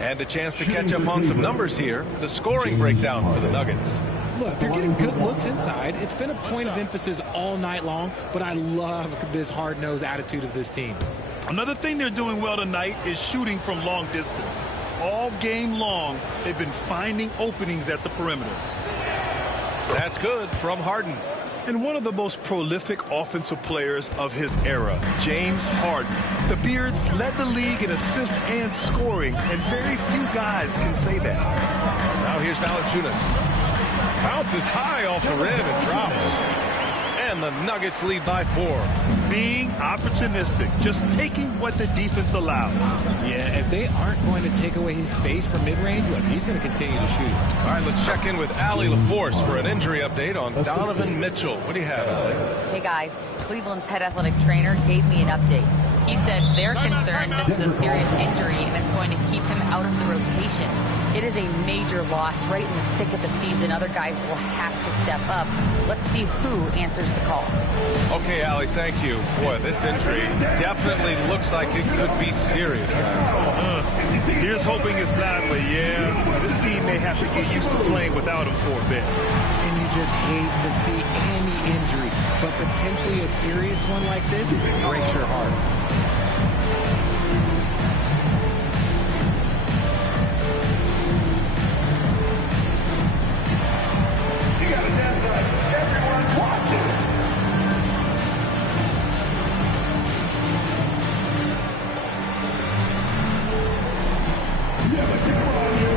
And a chance to catch up on some numbers here. The scoring breakdown for the Nuggets. Look, they're getting good looks inside. It's been a point of emphasis all night long, but I love this hard-nosed attitude of this team. Another thing they're doing well tonight is shooting from long distance. All game long, they've been finding openings at the perimeter. That's good from Harden. And one of the most prolific offensive players of his era, James Harden. The Beards led the league in assists and scoring, and very few guys can say that. Now here's Valanciunas. Bounces high off the rim and drops. And the Nuggets lead by 4. Being opportunistic, just taking what the defense allows. Yeah, if they aren't going to take away his space from mid-range, look, he's going to continue to shoot. All right, let's check in with Allie LaForce for an injury update on Donovan Mitchell. What do you have, Allie? Hey, guys. Cleveland's head athletic trainer gave me an update. He said they're concerned this is a serious injury and it's going to keep him out of the rotation. It is a major loss right in the thick of the season. Other guys will have to step up. Let's see who answers the call. Okay, Allie, thank you. Boy, this injury definitely looks like it could be serious, guys. Here's hoping it's not, but yeah, this team may have to get used to playing without him for a bit. And you just hate to see any injury, but potentially a serious one like this breaks your heart. Everyone's watching. Yeah, the camera on you.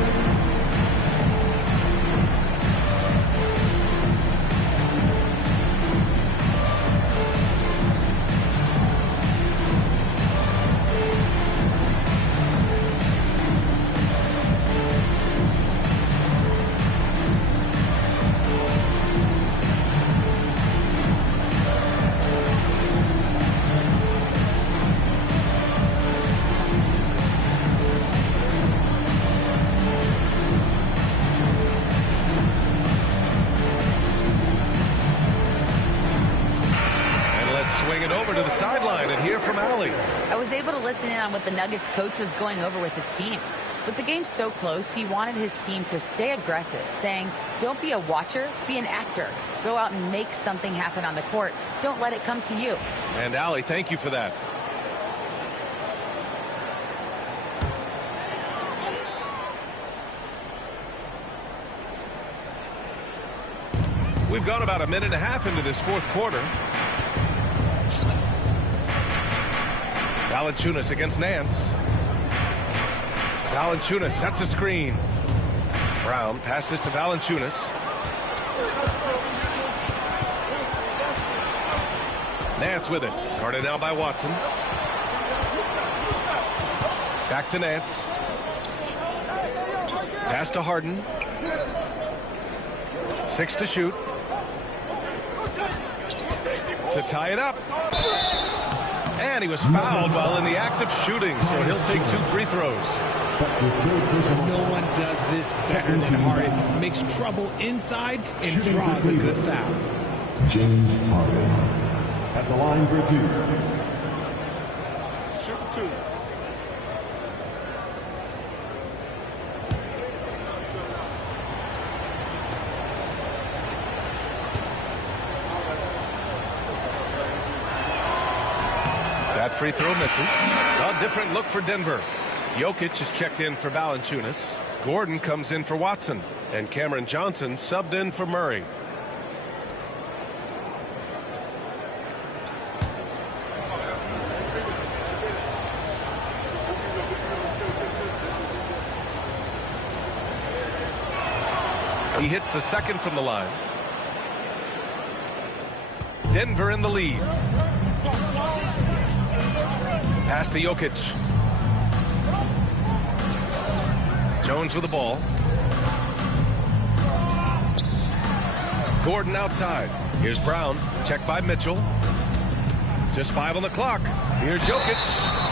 To the sideline and hear from Allie. I was able to listen in on what the Nuggets coach was going over with his team. With the game so close, he wanted his team to stay aggressive, saying, don't be a watcher, be an actor. Go out and make something happen on the court. Don't let it come to you. And Allie, thank you for that. We've gone about a minute and a half into this fourth quarter. Valanciunas against Nance. Valanciunas sets a screen. Brown passes to Valanciunas. Nance with it. Guarded now by Watson. Back to Nance. Pass to Harden. 6 to shoot. To tie it up. And he was fouled while in the act of shooting, so he'll take 2 free throws. No one does this better than Harden. Makes trouble inside and draws a good foul. James Harden at the line for 2. Shoot 2. That free throw misses. A different look for Denver. Jokic is checked in for Valanciunas. Gordon comes in for Watson. And Cameron Johnson subbed in for Murray. He hits the second from the line. Denver in the lead. Pass to Jokic. Jones with the ball. Gordon outside. Here's Brown. Checked by Mitchell. Just 5 on the clock. Here's Jokic.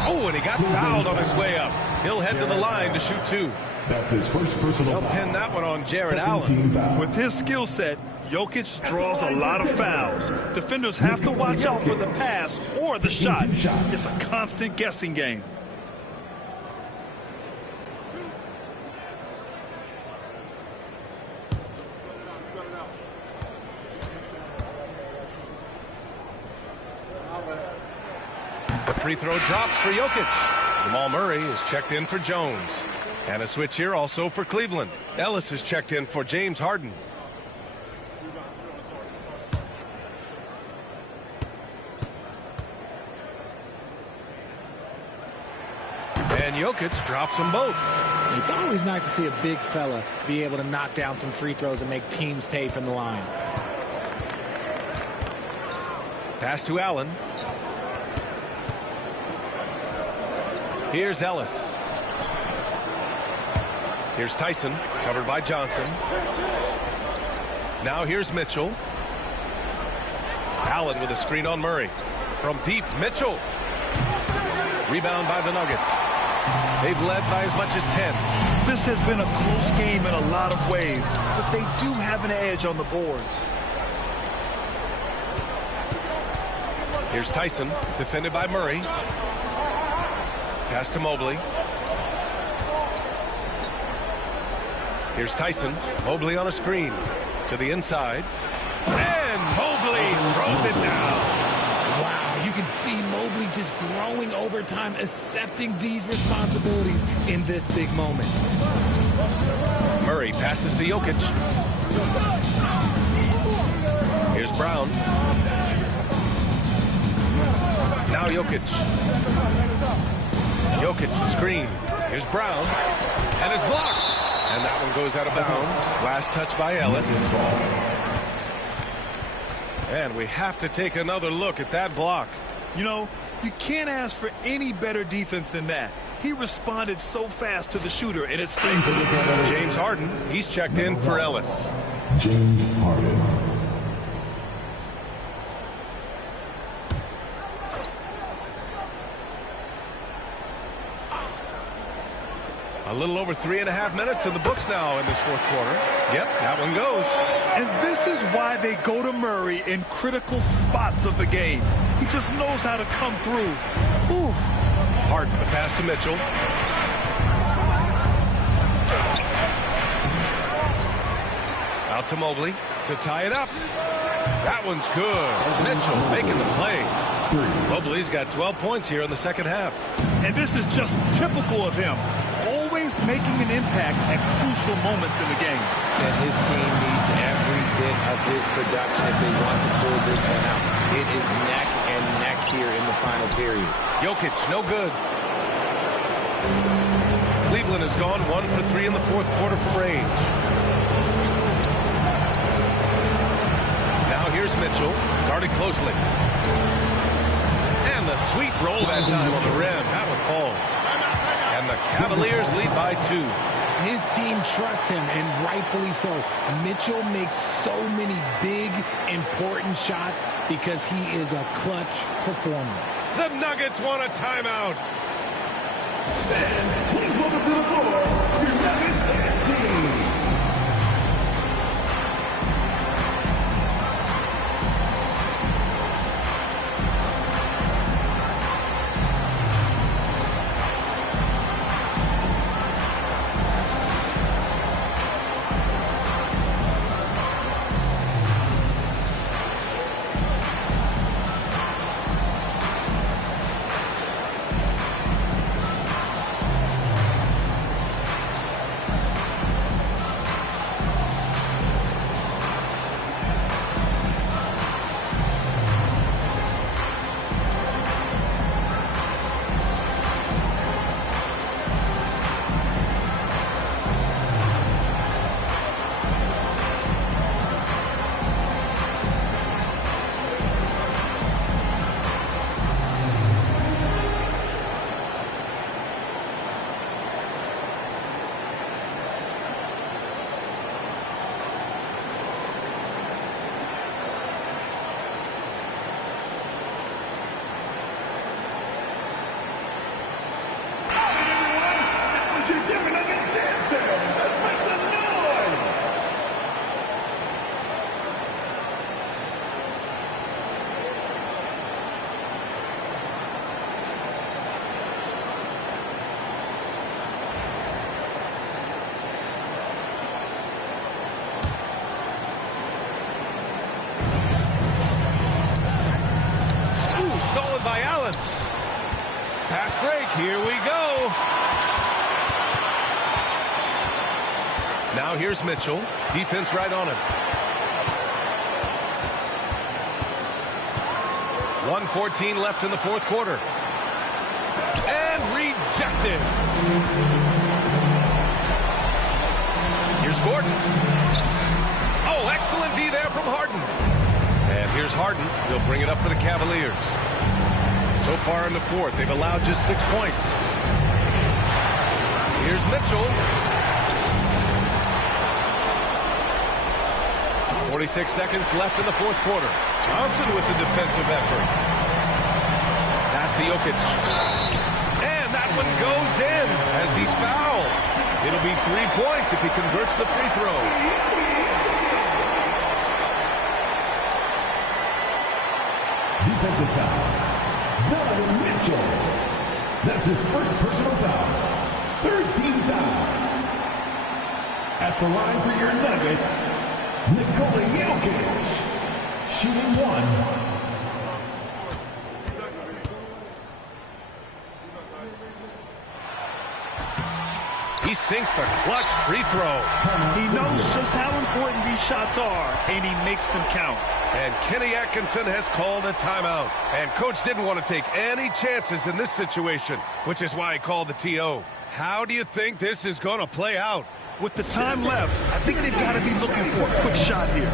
Oh, and he got fouled on his way up. He'll head to the line to shoot 2. That's his first personal He'll foul. pin that one on Jared Allen. Team foul. With his skill set, Jokic draws a lot of fouls. Defenders have to watch out for the pass or the shot. It's a constant guessing game. The free throw drops for Jokic. Jamal Murray is checked in for Jones. And a switch here also for Cleveland. Ellis is checked in for James Harden. And Jokic drops them both. It's always nice to see a big fella be able to knock down some free throws and make teams pay from the line. Pass to Allen. Here's Ellis. Here's Tyson, covered by Johnson. Now here's Mitchell. Allen with a screen on Murray. From deep, Mitchell. Rebound by the Nuggets. They've led by as much as 10. This has been a close game in a lot of ways, but they do have an edge on the boards. Here's Tyson, defended by Murray. Pass to Mobley. Here's Tyson. Mobley on a screen. To the inside. And Mobley throws it down. Wow, you can see Mobley just growing over time, accepting these responsibilities in this big moment. Murray passes to Jokic. Here's Brown. Now Jokic. Jokic the screen. Here's Brown. And it's blocked. And that one goes out of bounds. Last touch by Ellis. And we have to take another look at that block. You know, you can't ask for any better defense than that. He responded so fast to the shooter, and it stayed. James Harden, he's checked in for Ellis. James Harden. A little over 3.5 minutes in the books now in this fourth quarter. Yep, that one goes. And this is why they go to Murray in critical spots of the game. He just knows how to come through. Whew. Harden, the pass to Mitchell. Out to Mobley to tie it up. That one's good. Mitchell making the play. Mobley's got 12 points here in the second half. And this is just typical of him. Always making an impact at crucial moments in the game. And his team needs every bit of his production if they want to pull this one out. It is neck and neck here in the final period. Jokic, no good. Cleveland has gone 1 for 3 in the fourth quarter from range. Now here's Mitchell, guarded closely. And the sweet roll that time on the rim. That one falls. And the Cavaliers lead by 2. His team trusts him, and rightfully so. Mitchell makes so many big, important shots because he is a clutch performer. The Nuggets want a timeout. Please welcome to the floor, your Nuggets team. Allen. Fast break. Here we go. Now here's Mitchell. Defense right on him. 1:14 left in the fourth quarter. And rejected. Here's Gordon. Oh, excellent D there from Harden. And here's Harden. He'll bring it up for the Cavaliers. So far in the fourth, they've allowed just 6 points. Here's Mitchell. 46 seconds left in the fourth quarter. Johnson with the defensive effort. Pass to Jokic. And that one goes in as he's fouled. It'll be 3 points if he converts the free throw. Defensive foul. Donovan Mitchell. That's his first personal foul. Third team foul. At the line for your Nuggets, Nikola Jokic. Shooting one. He sinks the clutch free throw. He knows just how important these shots are, and he makes them count. And Kenny Atkinson has called a timeout. And Coach didn't want to take any chances in this situation, which is why he called the TO. How do you think this is going to play out? With the time left, I think they've got to be looking for a quick shot here.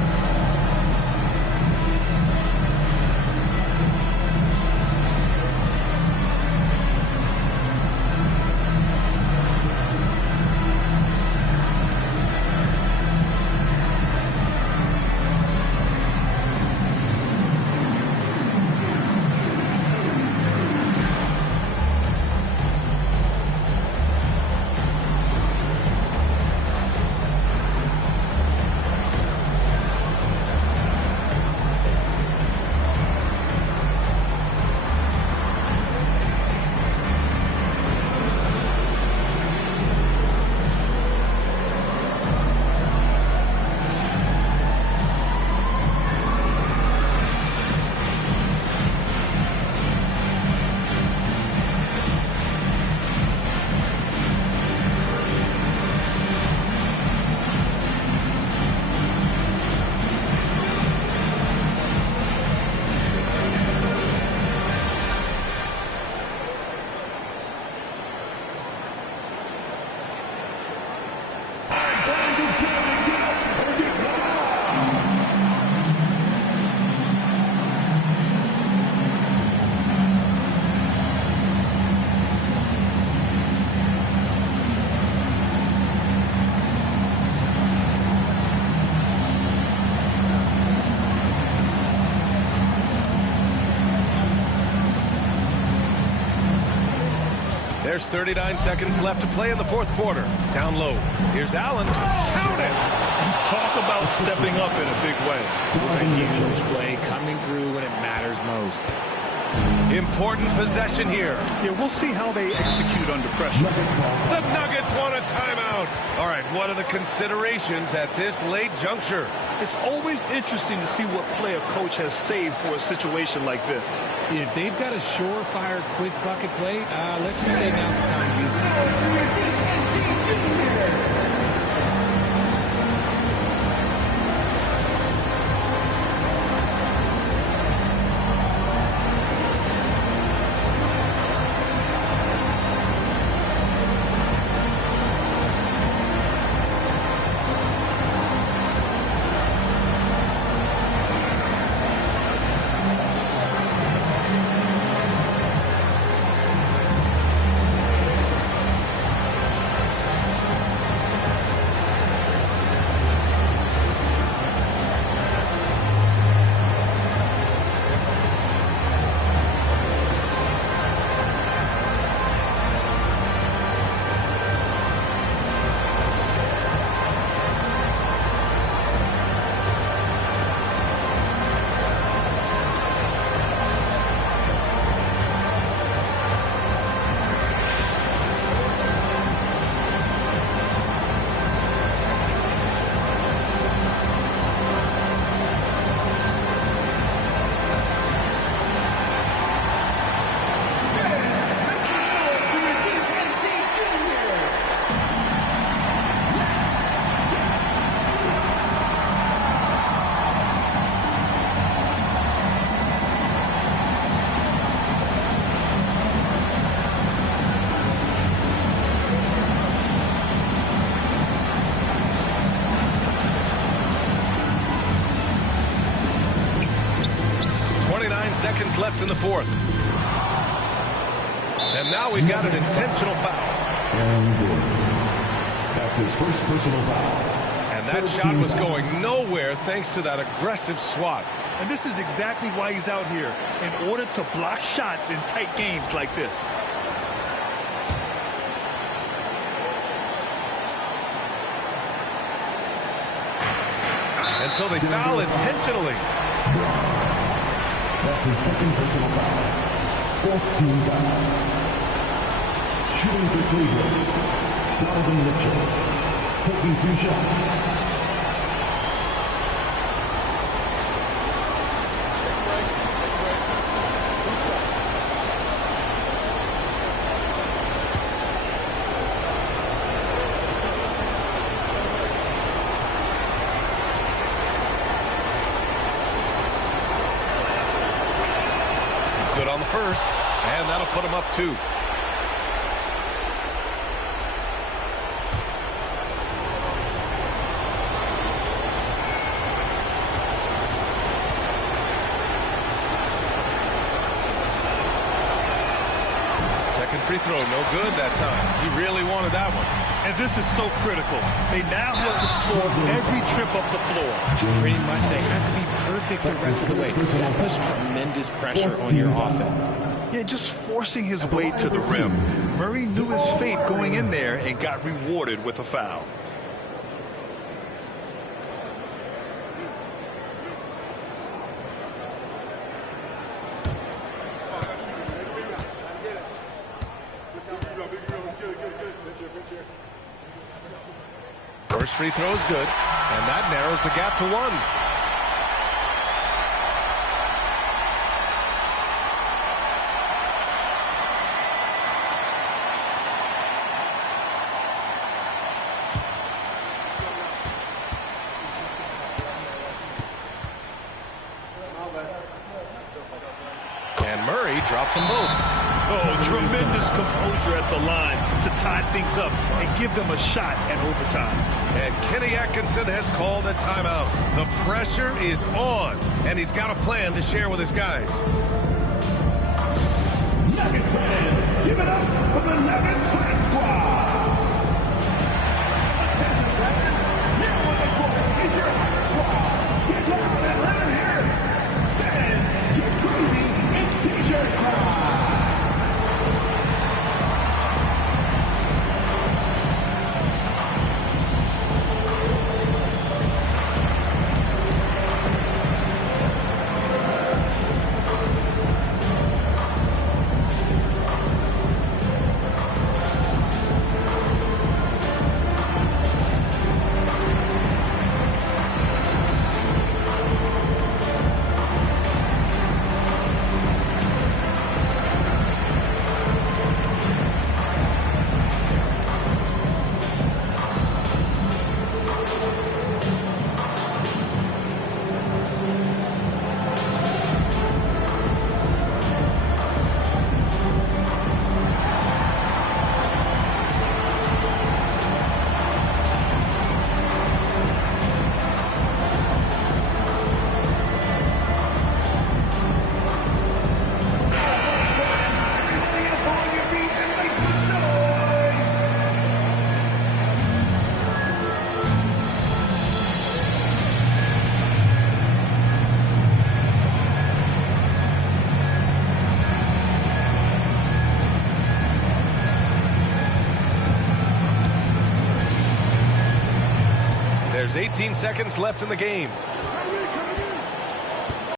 There's 39 seconds left to play in the fourth quarter. Down low. Here's Allen. Count it. Talk about stepping up in a big way. What a huge play coming through when it matters most. Important possession here. Yeah, we'll see how they execute under pressure. The Nuggets want a timeout. All right, what are the considerations at this late juncture? It's always interesting to see what play a coach has saved for a situation like this. If they've got a surefire, quick bucket play, let's just say now's the time to use it. seconds left in the fourth. And now we've got an intentional foul. That's his first personal foul. And that shot was going nowhere thanks to that aggressive swat. And this is exactly why he's out here, in order to block shots in tight games like this. And so they foul intentionally. That's his second personal foul. Fourth team foul. Shooting for Cleveland, Donovan Mitchell, taking 2 shots. Good on the first, and that'll put him up 2. Second free throw, no good that time. He really wanted that one. And this is so critical. They now have to score every trip up the floor. Pretty much, they have to be perfect the rest of the way. That puts tremendous pressure on your offense. Yeah, just forcing his way to the rim. Murray knew his fate going in there and got rewarded with a foul. First free throw is good, and that narrows the gap to 1. And Murray drops them both. Oh, tremendous composure at the line to tie things up and give them a shot at overtime. And Kenny Atkinson has called a timeout. The pressure is on, and he's got a plan to share with his guys. Nuggets fans, give it up for the Nuggets Pride Squad. Attention fans, here on the court is your hot squad. Get down and let them hear it. Fans, get crazy, it's t-shirt time. There's 18 seconds left in the game.